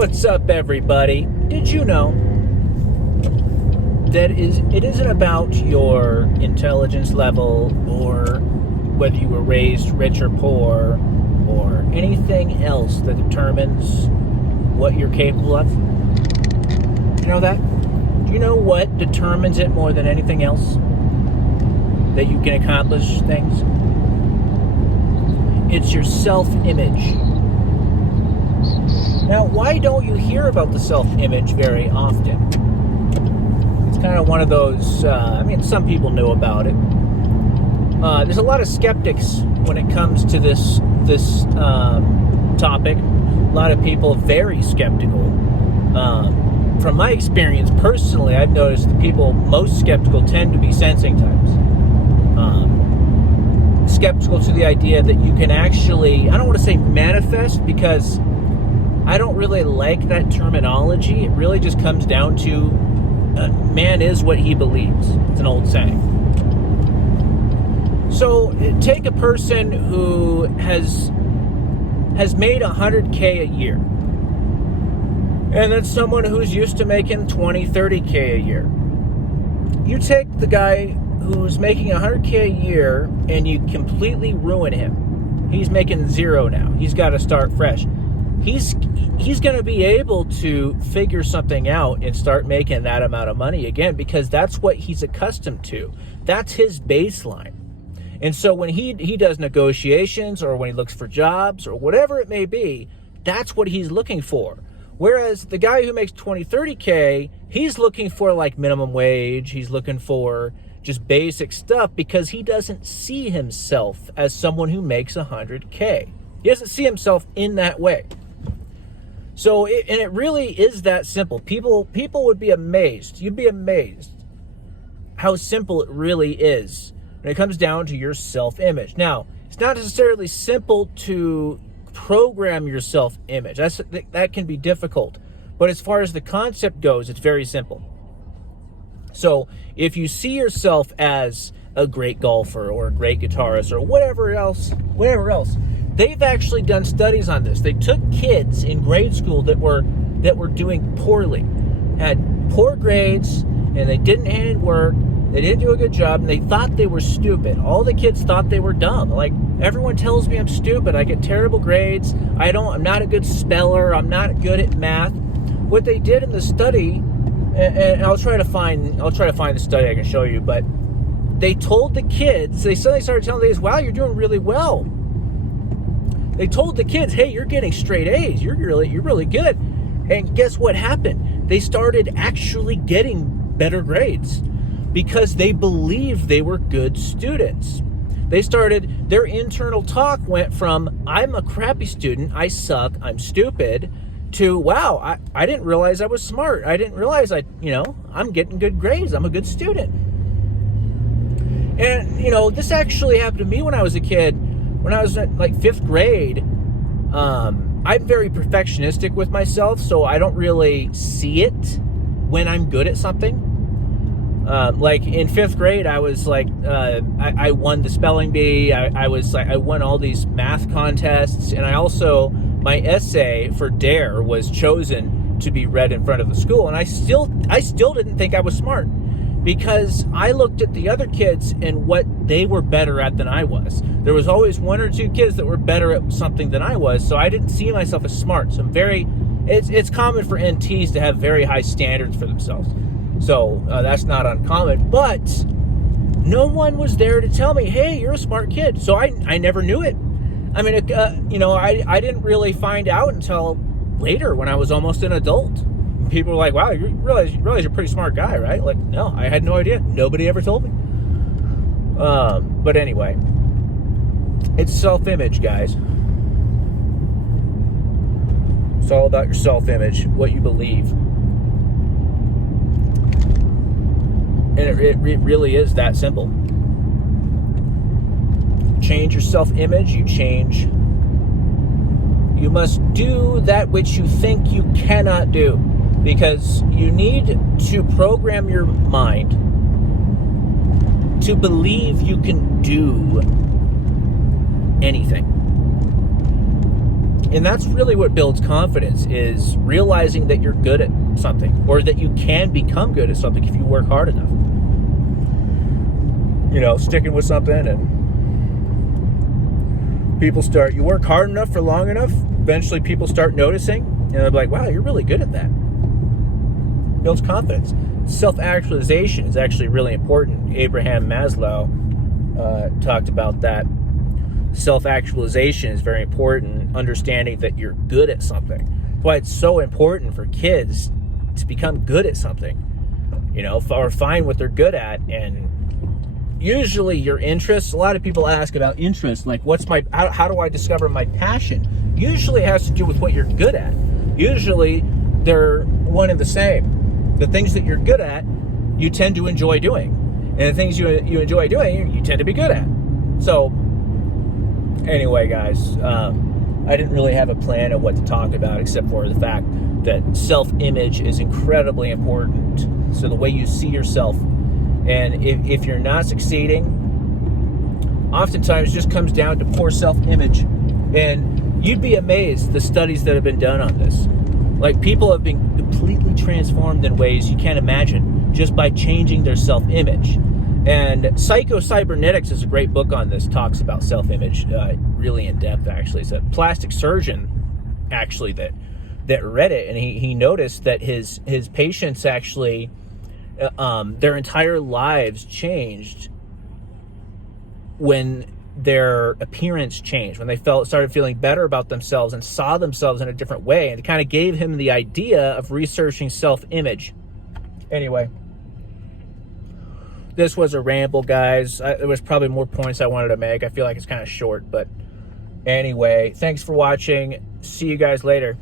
What's up, everybody? Did you know that it isn't about your intelligence level or whether you were raised rich or poor or anything else that determines what you're capable of? You know that? Do you know what determines it more than anything else? That you can accomplish things? It's your self-image. Now, why don't you hear about the self-image very often? It's kind of one of those, some people know about it. There's a lot of skeptics when it comes to this topic. A lot of people very skeptical. From my experience, personally, I've noticed the people most skeptical tend to be sensing types. Skeptical to the idea that you can actually, I don't want to say manifest, because I don't really like that terminology. It really just comes down to man is what he believes. It's an old saying. So take a person who has made $100K a year, and then someone who's used to making $20, $30K a year. You take the guy who's making $100K a year and you completely ruin him. He's making zero now. He's got to start fresh. He's going to be able to figure something out and start making that amount of money again, because that's what he's accustomed to. That's his baseline. And so when he does negotiations, or when he looks for jobs, or whatever it may be, that's what he's looking for. Whereas the guy who makes 20, 30K, he's looking for like minimum wage. He's looking for just basic stuff because he doesn't see himself as someone who makes 100K. He doesn't see himself in that way. So, it really is that simple. People would be amazed. You'd be amazed how simple it really is when it comes down to your self-image. Now, it's not necessarily simple to program your self-image. That can be difficult. But as far as the concept goes, it's very simple. So, if you see yourself as a great golfer or a great guitarist or whatever else, they've actually done studies on this. They took kids in grade school that were doing poorly, had poor grades, and they didn't hand work, they didn't do a good job, and they thought they were stupid. All the kids thought they were dumb. Like, everyone tells me I'm stupid, I get terrible grades, I'm not a good speller, I'm not good at math. What they did in the study, and I'll try to find the study I can show you, but they told the kids, they suddenly started telling the kids, wow, you're doing really well. They told the kids, hey, you're getting straight A's. You're really good. And guess what happened? They started actually getting better grades because they believed they were good students. Their internal talk went from, I'm a crappy student, I suck, I'm stupid, to, wow, I didn't realize I was smart. I didn't realize I'm getting good grades. I'm a good student. And, this actually happened to me when I was a kid. When I was at like 5th grade, I'm very perfectionistic with myself, so I don't really see it when I'm good at something. Like in 5th grade, I was like, I won the spelling bee. I won all these math contests, and my essay for DARE was chosen to be read in front of the school, and I still didn't think I was smart, because I looked at the other kids and what they were better at than I was. There was always one or two kids that were better at something than I was, so I didn't see myself as smart. So it's common for NTs to have very high standards for themselves. So that's not uncommon, but no one was there to tell me, hey, you're a smart kid. So I never knew it. I mean, I didn't really find out until later when I was almost an adult. People were like, wow, you realize you're a pretty smart guy, right? Like, no, I had no idea. Nobody ever told me. But anyway, it's self-image, guys. It's all about your self-image, what you believe. And it really is that simple. Change your self-image, you must do that which you think you cannot do. Because you need to program your mind to believe you can do anything. And that's really what builds confidence, is realizing that you're good at something, or that you can become good at something if you work hard enough. You know, sticking with something, and you work hard enough for long enough, eventually people start noticing, and they're like, wow, you're really good at that. Builds confidence. Self-actualization is actually really important. Abraham Maslow talked about that. Self-actualization is very important, understanding that you're good at something. That's why it's so important for kids to become good at something, you know, or find what they're good at. And usually your interests, a lot of people ask about interests, like how do I discover my passion? Usually it has to do with what you're good at. Usually they're one and the same. The things that you're good at, you tend to enjoy doing. And the things you enjoy doing, you tend to be good at. So anyway, guys, I didn't really have a plan of what to talk about except for the fact that self-image is incredibly important. So the way you see yourself, and if you're not succeeding, oftentimes it just comes down to poor self-image. And you'd be amazed the studies that have been done on this. Like, people have been completely transformed in ways you can't imagine just by changing their self-image. And Psycho-Cybernetics is a great book on this, talks about self-image really in depth, actually. It's a plastic surgeon, actually, that read it, and he noticed that his patients actually, their entire lives changed when their appearance changed, when they started feeling better about themselves and saw themselves in a different way. And it kind of gave him the idea of researching self-image. Anyway, this was a ramble, guys. There was probably more points I wanted to make. I feel like it's kind of short, but anyway, thanks for watching. See you guys later.